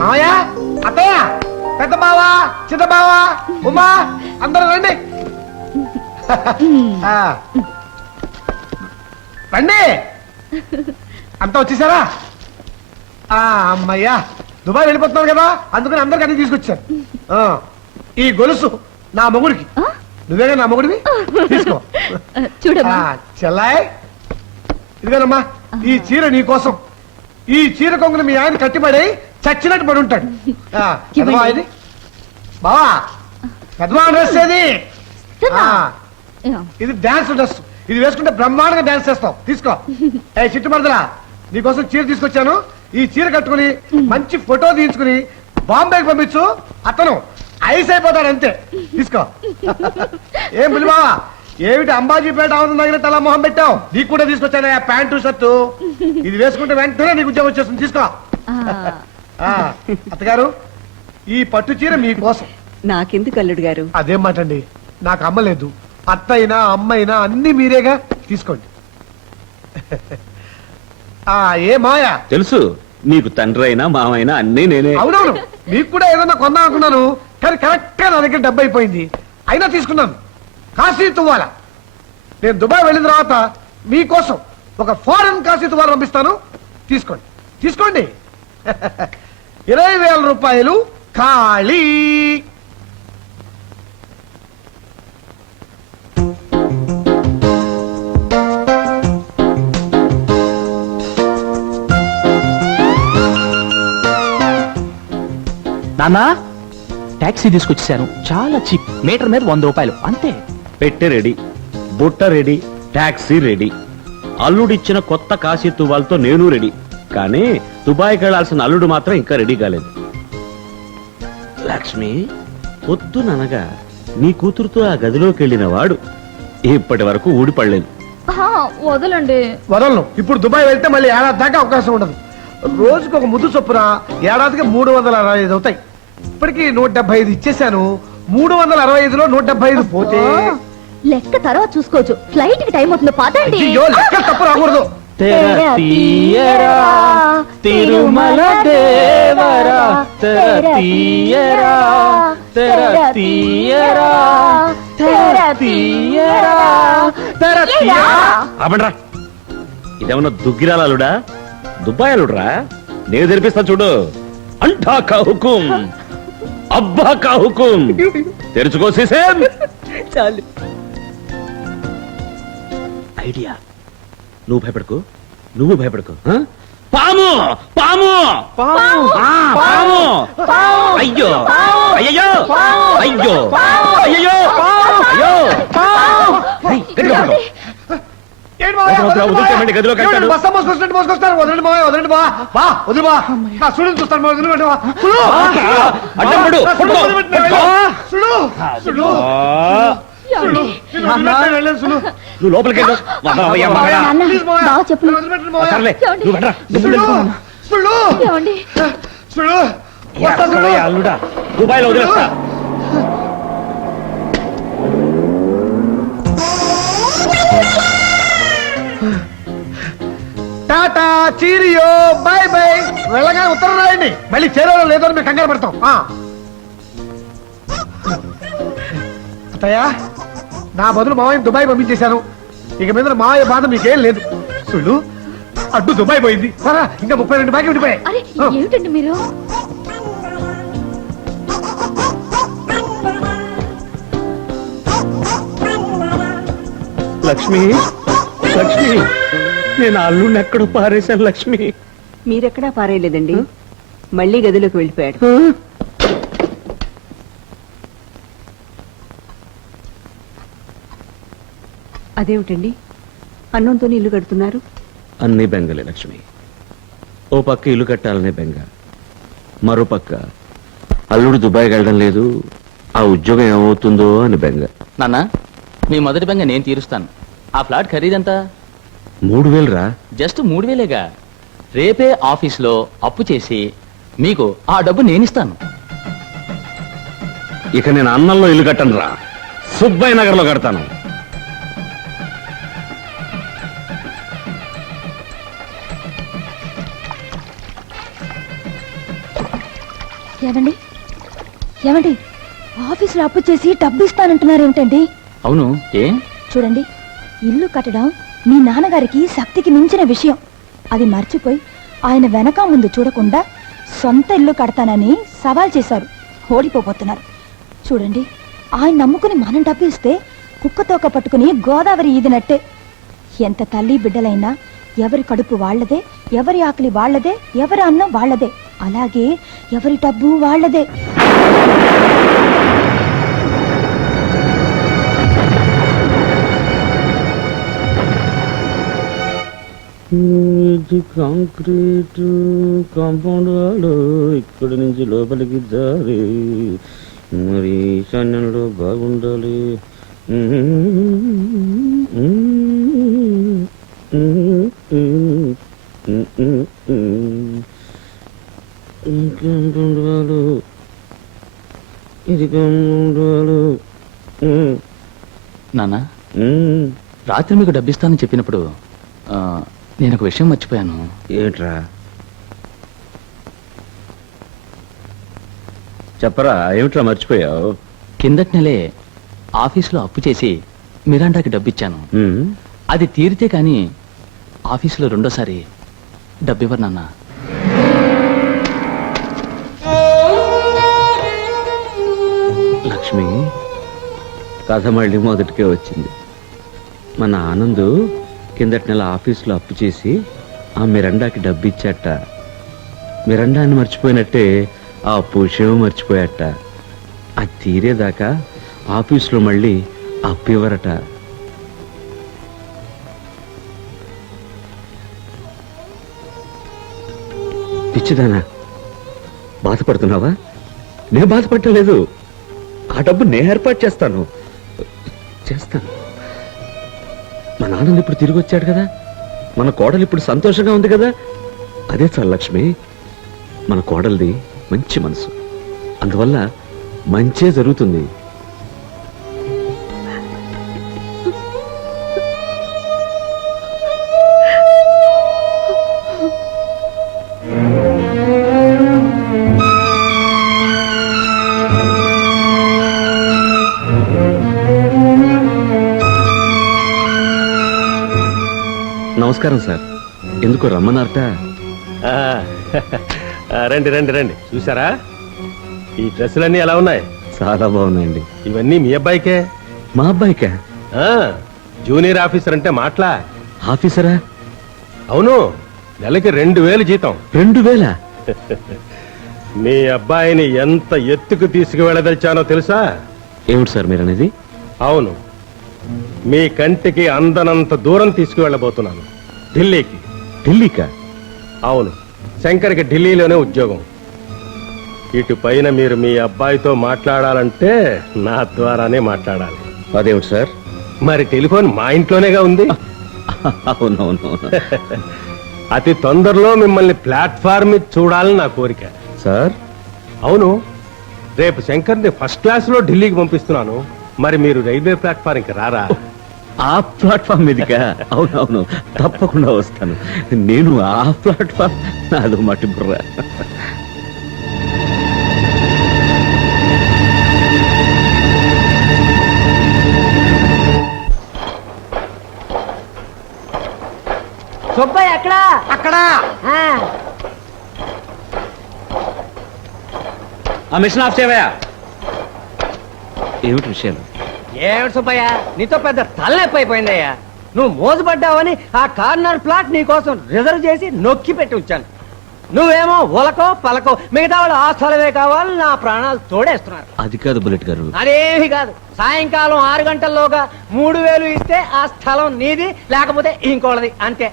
మామయ్య, అత్తయ్య, పెద్ద బావ, చిన్న బావ, ఉమా, అందరూ రండి. ఆ, రండి. అంతా వచ్చేసారా? అమ్మయ్యా, దుబాయ్ వెళ్ళిపోతున్నారు కదా, అందుకని అందరికి అన్ని తీసుకొచ్చారు. ఈ గొలుసు నా మొగుడికి. నువ్వేగా నా మొగుడివి, తీసుకో. చెల్లాయ్, ఇదిగోనమ్మా, ఈ చీర నీ కోసం. ఈ చీర కొంగును మీ ఆయన కట్టిపడి చచ్చినట్టు పడి ఉంటాడు. ఇది బావా, పెద్దమా డ్రెస్ ఏది? ఇది డాన్స్ డ్రెస్. ఇది వేసుకుంటే బ్రహ్మాండంగా డాన్స్ చేస్తావు. తీసుకో. చిట్టు మరదలా, నీకోసం చీర తీసుకొచ్చాను. ఈ చీర కట్టుకుని మంచి ఫోటో తీయించుకుని బాంబేకి పంపించు. అతను ఐస్ అయిపోతాడు అంతే. తీసుకో. ఏం బులిబావా, ఏమిటి అంబాజీపేట అవుతుంది తగినట్టు అలా మొహం పెట్టావు? నీకు కూడా తీసుకొచ్చాను ప్యాంటు షర్టు. ఇది వేసుకుంటే వెంటనే నీకు ఉద్యోగం వచ్చేస్తుంది. తీసుకో. అత్తగారు, ఈ పట్టు చీర మీకోసం. నాకెందుకు అల్లుడు గారు? అదేం మాట అండి, నాకు అమ్మ లేదు. అత్తయినా అమ్మైనా అన్ని మీరేగా. తీసుకోండి. ఏ మాయా, తెలుసు నీకు తండ్రి అయినా మామైనా అన్నీ నేనే. అవునవును, మీకు కూడా ఏదన్నా కొందాం అనుకున్నాను, కానీ కరెక్ట్ గా నా దగ్గర డబ్బు అయిపోయింది. అయినా తీసుకున్నాను. కాశీ తువ్వాల. నేను దుబాయ్ వెళ్ళిన తర్వాత మీకోసం ఒక ఫారెన్ కాశీ తువ్వాల పంపిస్తాను. తీసుకోండి. తీసుకోండి. 20,000 రూపాయలు ఖాళీ. నాన్న, టాక్సీ తీసుకొచ్చేసాను. చాలా చీప్. మీటర్ మీద 100 రూపాయలు అంతే. పెట్టె రెడీ, బుట్ట రెడీ, టాక్సీ రెడీ. అల్లుడిచ్చిన కొత్త కాశీ తువ్వాలతో నేను రెడీ. కానీ దుబాయ్కి వెళ్లాల్సిన అల్లుడు మాత్రం ఇంకా రెడీ కాలేదు. లక్ష్మి, పొద్దుననగా నీ కూతురుతో ఆ గదిలోకి వెళ్ళిన వాడు ఇప్పటి వరకు ఊడిపడలేదు. వదలండి. వదలను. ఇప్పుడు దుబాయ్ వెళ్తే మళ్ళీ ఏడాది దాకా అవకాశం ఉండదు. రోజుకు ఒక ముద్దు చొప్పున ఏడాదికి 365 అవుతాయి. ఇప్పటికి 175 ఇచ్చేసాను. 365లో 175 పోతే లెక్క తర్వాత చూసుకోవచ్చు. ఫ్లైట్ కి టైం అవుతుంది. పదండి. లెక్క తప్పు రాకూడదు. తిరుమల దేవరా, తీయరా, తీయరా, అవండ్రా, ఇదేమన్నా దుగ్గిరాలుడా, దుబాయ్ అల్లుడురా. నేను తెరిపిస్తా చూడు. అంటా కా హుకుం, అబ్బా కా హుకుం. తెరుచుకో సీసేం. చాలు. ఐడియా. నువ్వు భయపడకు, నువ్వు భయపడకు. పాము, పాము, పాము. అయ్యో, అయ్యో, అయ్యో, అయ్యో, అయ్యో. గదిలో కట్టాడు. మోసుకొస్తారు. వదలండి బావ, వదలండి బావ. బా వదిలి బా. నా సుడుని చూస్తాను. వదిలిపెట్టు బా. అడ్డంపడు. నువ్వు లోపలికి వెళ్ళు. అల్లుడా, దుబాయ్ లో వదిలేస్తా. Tata, cheerio, by by. వెళ్ళగా ఉత్తరం రాయండి. మళ్ళీ చేరలో లేదో మేము కంగారు పడతాం. అత్తయ్య, నా బదులు మావయ్య దుబాయ్ పంపించేశాను. ఇక మీద మావయ్య బాధ మీకేం లేదు. చూడు, అడ్డు దుబాయ్ పోయింది. సరే, ఇంకా 32 బాకీ ఉండిపోయాయి. ఏమిటండి మీరు? లక్ష్మి, లక్ష్మి, నేను అల్లుడిని ఎక్కడో పారేశాను. లక్ష్మి, మీరెక్కడా పారేయలేదండి. మళ్ళీ గదిలోకి వెళ్ళిపోయాడు. అదేమిటండి, అన్నంతో ఇల్లు కడుతున్నారు? అన్ని బెంగలే లక్ష్మి. ఓ పక్క ఇల్లు కట్టాలనే బెంగ, మరో పక్క అల్లుడు దుబాయ్ వెళ్ళడం లేదు, ఆ ఉద్యోగం ఏమవుతుందో అని బెంగ. నాన్న, మీ మొదటి బెంగ నేను తీరుస్తాను. ఆ ఫ్లాట్ ఖరీదంతా? 3,000 రా. జస్ట్ 3,000గా? రేపే ఆఫీస్లో అప్పు చేసి మీకు ఆ డబ్బు నేనిస్తాను. ఇక నేను అన్నంలో ఇల్లు కట్టను రా, సుబ్బయ్య నగర్ లో కడతాను. ఏమండి ఏమండి ఆఫీసులో అప్పు చేసి డబ్బు ఇస్తానంటున్నారు ఏమిటండి? అవును, ఏ? చూడండి, ఇల్లు కట్టడం మీ నాన్నగారికి శక్తికి మించిన విషయం. అది మర్చిపోయి ఆయన వెనక ముందు చూడకుండా సొంత ఇల్లు కడతానని సవాల్ చేశారు. ఓడిపోబోతున్నారు. చూడండి, ఆయన నమ్ముకుని మనం డబ్బు ఇస్తే కుక్కతోక పట్టుకుని గోదావరి ఈదినట్టే. ఎంత తల్లి బిడ్డలైనా ఎవరి కడుపు వాళ్లదే, ఎవరి ఆకలి వాళ్లదే, ఎవరి అన్నం వాళ్లదే. అలాగే ఎవరి డబ్బు వాళ్లదే. ఇది కాంక్రీట్ కాంపౌండ్ వాడు ఇక్కడి నుంచి లోపలికి దారి మరి ఈశాన్యంలో బాగుండాలి. కాంపౌండ్ వాడు ఇది కాంపౌండ్ వాడు. నాన్న, రాత్రి మీకు డబ్బిస్తానని చెప్పినప్పుడు నేను ఒక విషయం మర్చిపోయాను. ఏమిట్రా చెప్పరా, ఏమిట్రా మర్చిపోయావు? కిందటి నెలే ఆఫీసులో అప్పు చేసి మిరాండాకి డబ్బిచ్చాను. అది తీరితే కానీ ఆఫీసులో రెండోసారి డబ్బివ్వరు నాన్న. లక్ష్మి, కథ మళ్ళీ మొదటికే వచ్చింది. మన ఆనందు కిందటి నెల ఆఫీసులో అప్పు చేసి ఆ మిరండాకి డబ్బు ఇచ్చాట. మిరండాన్ని మర్చిపోయినట్టే ఆ అప్పు విషయం మర్చిపోయాట. అది తీరేదాకా ఆఫీసులో మళ్ళీ అప్పు ఇవ్వరట. పిచ్చిదానా, బాధపడుతున్నావా? నేను బాధపడలేదు. ఆ డబ్బు నేను ఏర్పాటు చేస్తాను. మా నాన్న ఇప్పుడు తిరిగి వచ్చాడు కదా, మన కోడలు ఇప్పుడు సంతోషంగా ఉంది కదా. అదే చాలు లక్ష్మి. మన కోడలిది మంచి మనసు, అందువల్ల మంచే జరుగుతుంది. నమస్కారం సార్. ఎందుకు రమ్మన్నారట? రండి రండి రండి. చూసారా ఈ డ్రెస్సులన్నీ ఎలా ఉన్నాయి? చాలా బాగున్నాయండి. ఇవన్నీ మీ అబ్బాయికే. మా అబ్బాయికా? ఆ, జూనియర్ ఆఫీసర్ అంటే మాటలా? ఆఫీసరా? అవును, నెలకి 2000 జీతం. 2000? మీ అబ్బాయిని ఎంత ఎత్తుకు తీసుకువెళ్ళదలిచానో తెలుసా? ఏమిటి సార్ మీరు అనేది? అవును, మీ కంటికి అందనంత దూరం తీసుకువెళ్ళబోతున్నాను. ఢిల్లీకి. ఢిల్లీకా? అవును, శంకర్కి ఢిల్లీలోనే ఉద్యోగం. ఇటు పైన మీరు మీ అబ్బాయితో మాట్లాడాలంటే నా ద్వారానే మాట్లాడాలి. అదేమిటి సార్? మరి టెలిఫోన్ మా ఇంట్లోనేగా ఉంది. అవునవును అతి తొందరలో మిమ్మల్ని ప్లాట్ఫామ్ మీద చూడాలని నా కోరిక. సార్. అవును, రేపు శంకర్ని ఫస్ట్ క్లాస్ లో ఢిల్లీకి పంపిస్తున్నాను. మరి మీరు రైల్వే ప్లాట్ఫామ్ కి రారా? ఆ ప్లాట్ఫామ్ మీదికా? అవునవును, తప్పకుండా వస్తాను. నేను ఆ ప్లాట్ఫామ్ నాదో మట్టి బుర్ర. సుబ్బయ్య ఎక్కడా? అక్కడ ఆ మిషన్ ఆఫ్ చేయవా? ఏమిటి విషయాలు? ఏమిటి సుబ్బయ్య, నీతో పెద్ద తలనొప్పి అయిపోయిందయ్యా. నువ్వు మోసపడ్డావని ఆ కార్నర్ ప్లాట్ నీ కోసం రిజర్వ్ చేసి నొక్కి పెట్టి ఉంచాను. నువ్వేమో ఉలకో పలకో, మిగతా వాళ్ళు ఆ స్థలమే కావాలని నా ప్రాణాలు తోడేస్తున్నారు. అది కాదు బుల్లెట్ గారు. అదేమి కాదు. సాయంకాలం 6 గంటల్లోగా 3000 ఇస్తే ఆ స్థలం నీది, లేకపోతే ఇంకోళ్ళది, అంతే.